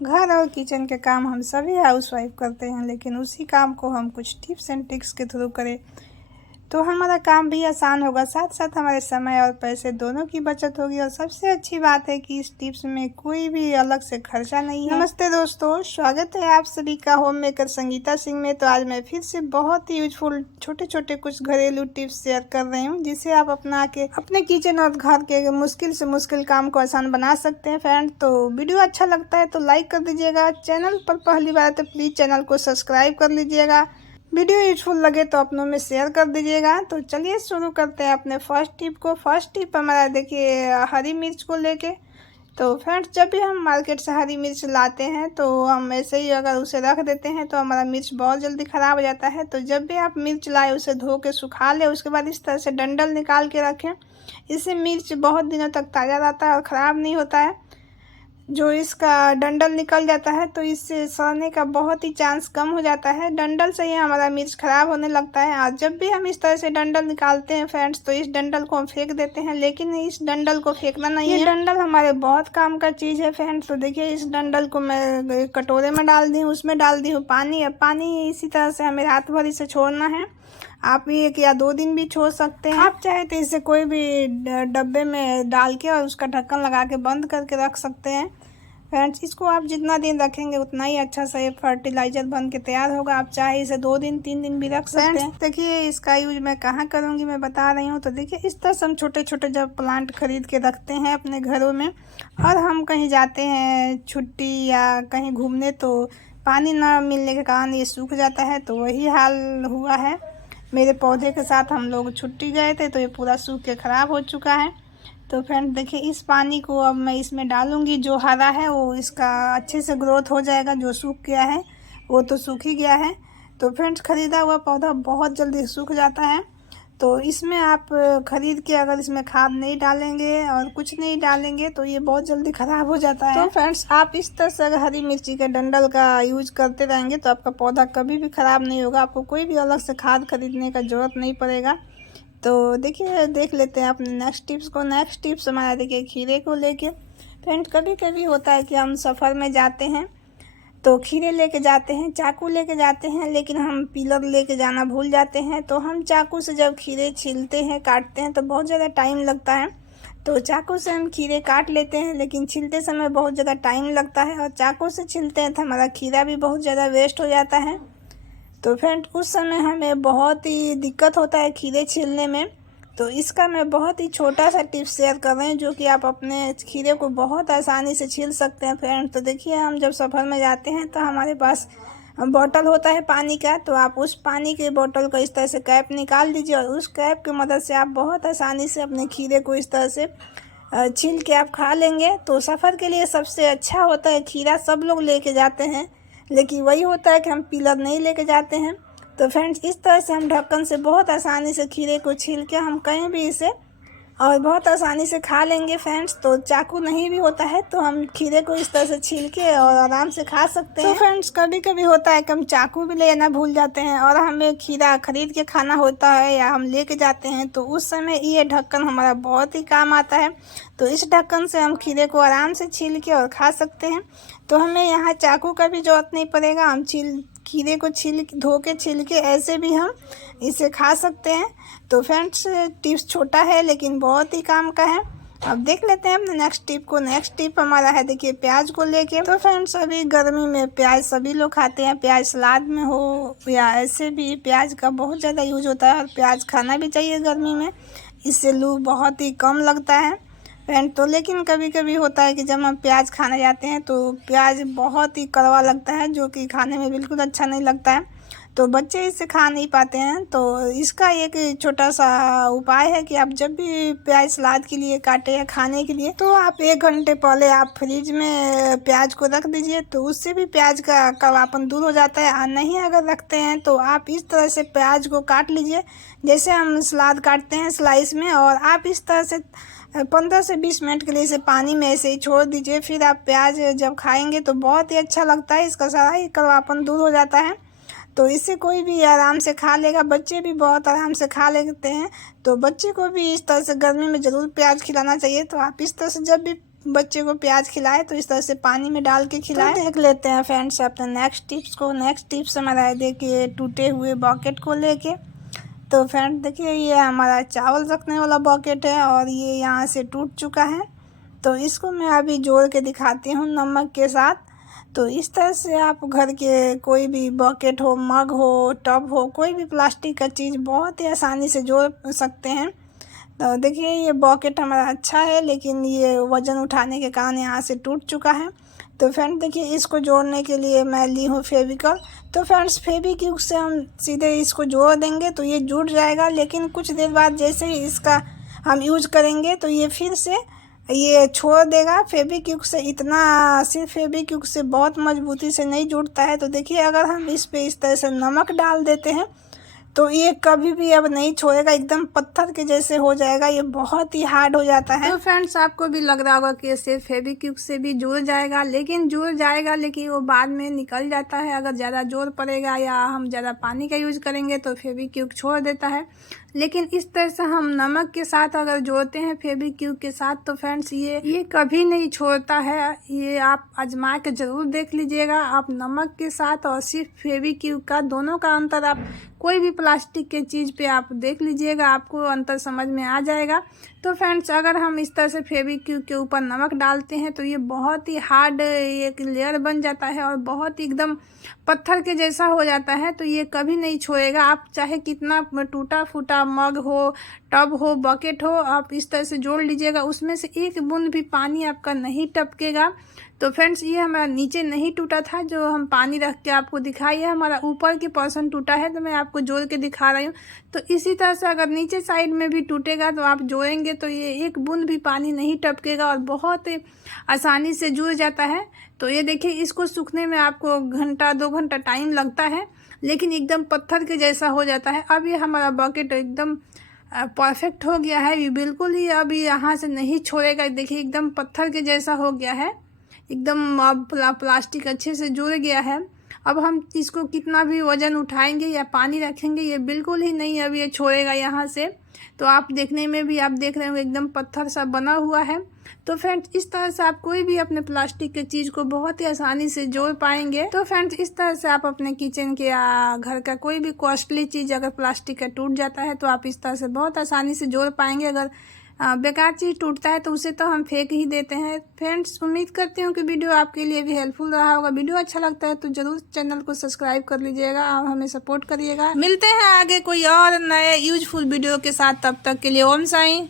घर और किचन के काम हम सभी हाउसवाइफ करते हैं, लेकिन उसी काम को हम कुछ टिप्स एंड ट्रिक्स के थ्रू करें तो हमारा काम भी आसान होगा, साथ साथ हमारे समय और पैसे दोनों की बचत होगी। और सबसे अच्छी बात है कि इस टिप्स में कोई भी अलग से खर्चा नहीं है। नमस्ते दोस्तों, स्वागत है आप सभी का होम मेकर संगीता सिंह में। तो आज मैं फिर से बहुत ही यूजफुल छोटे छोटे कुछ घरेलू टिप्स शेयर कर रही हूँ, जिसे आप अपना के अपने किचन और घर के मुश्किल से मुश्किल काम को आसान बना सकते हैं। फ्रेंड, तो वीडियो अच्छा लगता है तो लाइक कर दीजिएगा, चैनल पर पहली बार तो प्लीज़ चैनल को सब्सक्राइब कर लीजिएगा, वीडियो यूजफुल लगे तो अपनों में शेयर कर दीजिएगा। तो चलिए शुरू करते हैं अपने फर्स्ट टिप को। फर्स्ट टिप हमारा देखिए हरी मिर्च को लेके। तो फ्रेंड्स, जब भी हम मार्केट से हरी मिर्च लाते हैं तो हम ऐसे ही अगर उसे रख देते हैं तो हमारा मिर्च बहुत जल्दी ख़राब हो जाता है। तो जब भी आप मिर्च लाए उसे धो के सुखा लें, उसके बाद इस तरह से डंडल निकाल के रखें। इससे मिर्च बहुत दिनों तक ताज़ा रहता है और ख़राब नहीं होता है। जो इसका डंडल निकल जाता है तो इससे सड़ने का बहुत ही चांस कम हो जाता है। डंडल से ही हमारा मिर्च खराब होने लगता है। और जब भी हम इस तरह से डंडल निकालते हैं फ्रेंड्स, तो इस डंडल को हम फेंक देते हैं, लेकिन इस डंडल को फेंकना नहीं है। ये डंडल हमारे बहुत काम का चीज़ है फ्रेंड्स। तो देखिए इस डंडल को मैं कटोरे में डाल दी हूँ, उसमें डाल दी हूँ पानी। अब पानी इसी तरह से हमें रात भर इसे छोड़ना है। आप 1 या 2 दिन भी छोड़ सकते हैं। आप चाहे तो इसे कोई भी डब्बे में डाल के और उसका ढक्कन लगा के बंद करके रख सकते हैं। फ्रेंड्स, इसको आप जितना दिन रखेंगे उतना ही अच्छा सा ये फर्टिलाइजर बन के तैयार होगा। आप चाहे इसे 2 दिन 3 दिन भी रख सकते हैं। देखिए इसका यूज मैं कहाँ करूँगी मैं बता रही हूँ। तो देखिए इस तरह से हम छोटे छोटे जब प्लांट खरीद के रखते हैं अपने घरों में, और हम कहीं जाते हैं छुट्टी या कहीं घूमने, तो पानी न मिलने के कारण ये सूख जाता है। तो वही हाल हुआ है मेरे पौधे के साथ। हम लोग छुट्टी गए थे तो ये पूरा सूख के ख़राब हो चुका है। तो फ्रेंड देखिए इस पानी को अब मैं इसमें डालूंगी। जो हरा है वो इसका अच्छे से ग्रोथ हो जाएगा, जो सूख गया है वो तो सूख ही गया है। तो फ्रेंड्स, ख़रीदा हुआ पौधा बहुत जल्दी सूख जाता है। तो इसमें आप ख़रीद के अगर इसमें खाद नहीं डालेंगे और कुछ नहीं डालेंगे तो ये बहुत जल्दी ख़राब हो जाता है। तो फ्रेंड्स, आप इस तरह से अगर हरी मिर्ची के डंडल का यूज करते रहेंगे तो आपका पौधा कभी भी ख़राब नहीं होगा। आपको कोई भी अलग से खाद खरीदने का ज़रूरत नहीं पड़ेगा। तो देखिए देख लेते हैं अपने नेक्स्ट टिप्स को। नेक्स्ट टिप्स हमारा देखिए खीरे को लेके। फ्रेंड, कभी कभी होता है कि हम सफ़र में जाते हैं तो खीरे लेके जाते हैं, चाकू लेके जाते हैं, लेकिन हम पीलर लेके जाना भूल जाते हैं। तो हम चाकू से जब खीरे छीलते हैं, काटते हैं तो बहुत ज़्यादा टाइम लगता है। तो चाकू से हम खीरे काट लेते हैं, लेकिन छीलते समय बहुत ज़्यादा टाइम लगता है। और चाकू से छीलते हैं तो हमारा खीरा भी बहुत ज़्यादा वेस्ट हो जाता है। तो फ्रेंड, उस समय हमें बहुत ही दिक्कत होता है खीरे छीलने में। तो इसका मैं बहुत ही छोटा सा टिप्स शेयर कर रही हूँ, जो कि आप अपने खीरे को बहुत आसानी से छील सकते हैं। फ्रेंड, तो देखिए हम जब सफ़र में जाते हैं तो हमारे पास बॉटल होता है पानी का। तो आप उस पानी के बोतल का इस तरह से कैप निकाल दीजिए, और उस कैप की मदद से आप बहुत आसानी से अपने खीरे को इस तरह से छील के आप खा लेंगे। तो सफ़र के लिए सबसे अच्छा होता है खीरा। सब लोग लेके जाते हैं, लेकिन वही होता है कि हम पीलर नहीं लेके जाते हैं। तो फ्रेंड्स, इस तरह से हम ढक्कन से बहुत आसानी से खीरे को छील के हम कहीं भी इसे और बहुत आसानी से खा लेंगे। फ्रेंड्स, तो चाकू नहीं भी होता है तो हम खीरे को इस तरह से छील के और आराम से खा सकते हैं। तो फ्रेंड्स, कभी कभी होता है कि हम चाकू भी लेना भूल जाते हैं और हमें खीरा खरीद के खाना होता है या हम लेके जाते हैं, तो उस समय ये ढक्कन हमारा बहुत ही काम आता है। तो इस ढक्कन से हम खीरे को आराम से छील के और खा सकते हैं। तो हमें यहाँ चाकू का भी ज़रूरत नहीं पड़ेगा। हम खीरे को धो के छील के ऐसे भी हम इसे खा सकते हैं। तो फ्रेंड्स, टिप्स छोटा है लेकिन बहुत ही काम का है। अब देख लेते हैं अपने नेक्स्ट टिप को। नेक्स्ट टिप हमारा है देखिए प्याज को लेके। तो फ्रेंड्स, अभी गर्मी में प्याज सभी लोग खाते हैं। प्याज सलाद में हो या ऐसे भी प्याज का बहुत ज़्यादा यूज होता है, और प्याज खाना भी चाहिए गर्मी में। इससे लू बहुत ही कम लगता है फ्रेंड। तो लेकिन कभी कभी होता है कि जब हम प्याज खाने जाते हैं तो प्याज बहुत ही कड़वा लगता है, जो कि खाने में बिल्कुल अच्छा नहीं लगता है। तो बच्चे इसे खा नहीं पाते हैं। तो इसका एक छोटा सा उपाय है कि आप जब भी प्याज सलाद के लिए काटे या खाने के लिए, तो आप 1 घंटे पहले आप फ्रिज में प्याज को रख दीजिए। तो उससे भी प्याज का कड़वापन दूर हो जाता है। और नहीं अगर रखते हैं तो आप इस तरह से प्याज को काट लीजिए, जैसे हम सलाद काटते हैं स्लाइस में, और आप इस तरह से 15 से 20 मिनट के लिए इसे पानी में ऐसे ही छोड़ दीजिए। फिर आप प्याज जब खाएंगे तो बहुत ही अच्छा लगता है, इसका सारा ही कड़वापन दूर हो जाता है। तो इससे कोई भी आराम से खा लेगा, बच्चे भी बहुत आराम से खा लेते हैं। तो बच्चे को भी इस तरह से गर्मी में ज़रूर प्याज खिलाना चाहिए। तो आप इस तरह से जब भी बच्चे को प्याज खिलाए तो इस तरह से पानी में डाल के खिलाए। तो देख लेते हैं फ्रेंड्स अपने नेक्स्ट टिप्स को। नेक्स्ट टिप्स हमारा है देखिए टूटे हुए बकेट को लेके। तो फ्रेंड देखिए ये हमारा चावल रखने वाला बकेट है और ये यहाँ से टूट चुका है। तो इसको मैं अभी जोड़ के दिखाती हूँ नमक के साथ। तो इस तरह से आप घर के कोई भी बकेट हो, मग हो, टब हो, कोई भी प्लास्टिक का चीज़ बहुत ही आसानी से जोड़ सकते हैं। तो देखिए ये बकेट हमारा अच्छा है लेकिन ये वज़न उठाने के कारण यहाँ से टूट चुका है। तो फ्रेंड देखिए इसको जोड़ने के लिए मैं ली हूँ फेविकॉल। तो फ्रेंड्स फेविक्विक से हम सीधे इसको जोड़ देंगे तो ये जुड़ जाएगा, लेकिन कुछ देर बाद जैसे ही इसका हम यूज करेंगे तो ये फिर से ये छोड़ देगा। फेविक्विक से इतना, सिर्फ फेविक्विक से बहुत मजबूती से नहीं जुड़ता है। तो देखिए अगर हम इस पे इस तरह से नमक डाल देते हैं तो ये कभी भी अब नहीं छोड़ेगा, एकदम पत्थर के जैसे हो जाएगा, ये बहुत ही हार्ड हो जाता है। तो फ्रेंड्स आपको भी लग रहा होगा कि सिर्फ फेविक्विक से भी जुड़ जाएगा, लेकिन वो बाद में निकल जाता है। अगर ज़्यादा जोर पड़ेगा या हम ज़्यादा पानी का यूज़ करेंगे तो फेविक्विक छोड़ देता है। लेकिन इस तरह से हम नमक के साथ अगर जोड़ते हैं फेविक्विक के साथ तो फ्रेंड्स ये कभी नहीं छोड़ता है। ये आप आजमा के ज़रूर देख लीजिएगा। आप नमक के साथ और सिर्फ फेविक्विक का, दोनों का अंतर आप कोई भी प्लास्टिक के चीज़ पे आप देख लीजिएगा, आपको अंतर समझ में आ जाएगा। तो फ्रेंड्स अगर हम इस तरह से फेविक्विक के ऊपर नमक डालते हैं तो ये बहुत ही हार्ड एक लेयर बन जाता है और बहुत ही एकदम पत्थर के जैसा हो जाता है। तो ये कभी नहीं छोड़ेगा। आप चाहे कितना टूटा फूटा मग हो, टब हो, बकेट हो, आप इस तरह से जोड़ लीजिएगा, उसमें से एक बूंद भी पानी आपका नहीं टपकेगा। तो फ्रेंड्स ये हमारा नीचे नहीं टूटा था, जो हम पानी रख के आपको दिखाई है, हमारा ऊपर के पोर्शन टूटा है। तो मैं आपको जोड़ के दिखा रही हूँ। तो इसी तरह से अगर नीचे साइड में भी टूटेगा तो आप जोड़ेंगे तो ये एक बूंद भी पानी नहीं टपकेगा और बहुत आसानी से जुड़ जाता है। तो ये देखिए इसको सूखने में आपको घंटा 2 घंटा टाइम लगता है, लेकिन एकदम पत्थर के जैसा हो जाता है। अब ये हमारा बकेट एकदम परफेक्ट हो गया है, ये बिल्कुल ही अब यहाँ से नहीं छोड़ेगा। देखिए एकदम पत्थर के जैसा हो गया है, एकदम अब प्लास्टिक अच्छे से जुड़ गया है। अब हम इसको कितना भी वज़न उठाएंगे या पानी रखेंगे ये बिल्कुल ही नहीं अब ये छोड़ेगा यहाँ से। तो आप देखने में भी आप देख रहे हो एकदम पत्थर सा बना हुआ है। तो फ्रेंड्स इस तरह से आप कोई भी अपने प्लास्टिक के चीज़ को बहुत ही आसानी से जोड़ पाएंगे। तो फ्रेंड्स इस तरह से आप अपने किचन के या घर का कोई भी कॉस्टली चीज़ अगर प्लास्टिक का टूट जाता है तो आप इस तरह से बहुत आसानी से जोड़ पाएंगे। अगर बेकार चीज़ टूटता है तो उसे तो हम फेंक ही देते हैं। फ्रेंड्स उम्मीद करती हूँ कि वीडियो आपके लिए भी हेल्पफुल रहा होगा। वीडियो अच्छा लगता है तो ज़रूर चैनल को सब्सक्राइब कर लीजिएगा और हमें सपोर्ट करिएगा। मिलते हैं आगे कोई और नए यूजफुल वीडियो के साथ, तब तक के लिए ओम साईं।